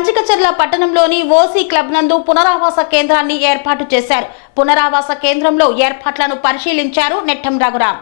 కంచికచర్ల పట్టణంలోని OC club నందు పునరావాస కేంద్రాన్ని ఏర్పాటు చేశారు. పునరావాస కేంద్రంలో ఏర్పాట్లను పరిశీలించారు నెట్టెం రఘురాం.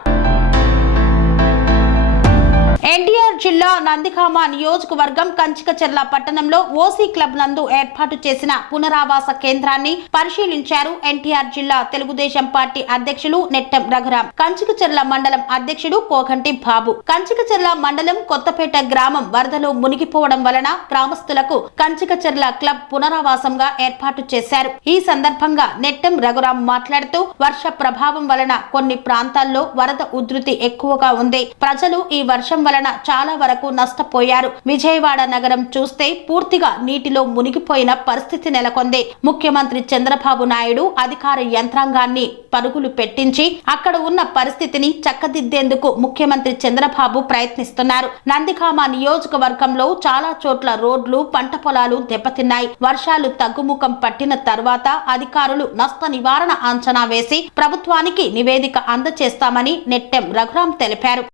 ఎన్టీఆర్ జిల్లా నందిగామ నియోజకవర్గం కంచికచర్ల పట్టణంలో ఓసీ క్లబ్ నందు ఏర్పాటు చేసిన పునరావాస కేంద్రాన్ని పరిశీలించారు ఎన్టీఆర్ జిల్లా తెలుగుదేశం పార్టీ అధ్యక్షులు నెట్టెం రఘురాం, కంచికచర్ల మండలం అధ్యక్షుడు కోగంటి బాబు. కంచికచర్ల మండలం కొత్తపేట గ్రామం వరదలో మునిగిపోవడం వలన గ్రామస్తులకు కంచికచర్ల క్లబ్ పునరావాసంగా ఏర్పాటు చేశారు. ఈ సందర్భంగా నెట్టెం రఘురాం మాట్లాడుతూ వర్ష ప్రభావం వలన కొన్ని ప్రాంతాల్లో వరద ఉధృతి ఎక్కువగా ఉంది. ప్రజలు ఈ వర్షం వలన చాలా వరకు నష్టపోయారు. విజయవాడ నగరం చూస్తే పూర్తిగా నీటిలో మునిగిపోయిన పరిస్థితి నెలకొంది. ముఖ్యమంత్రి చంద్రబాబు నాయుడు అధికార యంత్రాంగాన్ని పరుగులు పెట్టించి అక్కడ ఉన్న పరిస్థితిని చక్కదిద్దేందుకు ముఖ్యమంత్రి చంద్రబాబు ప్రయత్నిస్తున్నారు. నందిగామ నియోజకవర్గంలో చాలా చోట్ల రోడ్లు, పంట పొలాలు దెబ్బతిన్నాయి. వర్షాలు తగ్గుముఖం పట్టిన తర్వాత అధికారులు నష్ట నివారణ అంచనా వేసి ప్రభుత్వానికి నివేదిక అందజేస్తామని నెట్టెం రఘురాం తెలిపారు.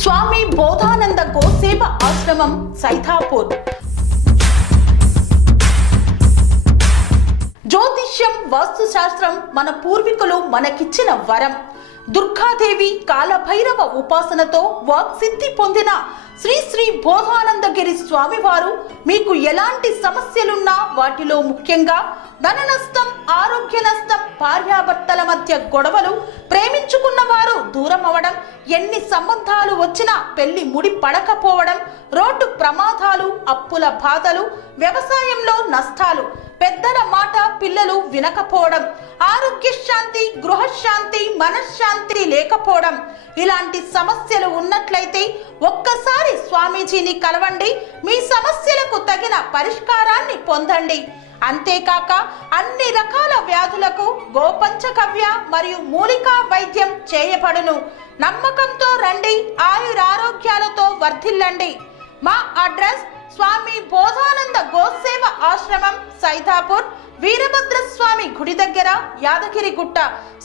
స్వామి బోధానంద గోసేవ ఆశ్రమం సైథాపూర్. జ్యోతిష్యం, వాస్తుశాస్త్రం మన పూర్వీకులు మనకిచ్చిన వరం. దుర్గాదేవి, కాలభైరవ ఉపాసనతో వాక్సిద్ధి పొందిన శ్రీ శ్రీ బోధానందగిరి స్వామివారు మీకు ఎలాంటి సమస్యలున్నా, వాటిలో ముఖ్యంగా ధన నష్టం, ఆరోగ్య నష్టం, భార్యాభర్తల మధ్య గొడవలు, ప్రేమించుకున్న వారు దూరం అవడం, ఎన్ని సంబంధాలు వచ్చినా పెళ్లి ముడి పడకపోవడం, రోడ్డు ప్రమాదాలు, అప్పుల బాధలు, వ్యవసాయంలో నష్టాలు, పెద్దల మాట పిల్లలు వినకపోవడం, ఆరోగ్య శాంతి, గృహశాంతి, మనశ్శాంతి లేకపోవడం, ఇలాంటి సమస్యలు ఉన్నట్లయితే ఒక్కసారి స్వామీజీని కలవండి. మీ సమస్యలకు తగిన పరిష్కారాన్ని పొందండి. అంతేకాక అన్ని రకాల వ్యాధులకు గోపంచకవ్య మరియు మూలికా వైద్యం చేయబడును. నమ్మకంతో రండి, ఆయురారోగ్యాలతో వర్ధిల్లండి. మా అడ్రస్ స్వామి బోధానంద గోసేవ ఆశ్రమం, సైథాపూర్, వీరభద్రస్వామి గుడి దగ్గర, యాదగిరిగుట్ట.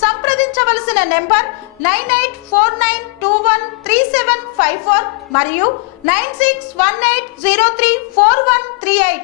సంప్రదించవలసిన నెంబర్ 9849213754 మరియు 9618034138.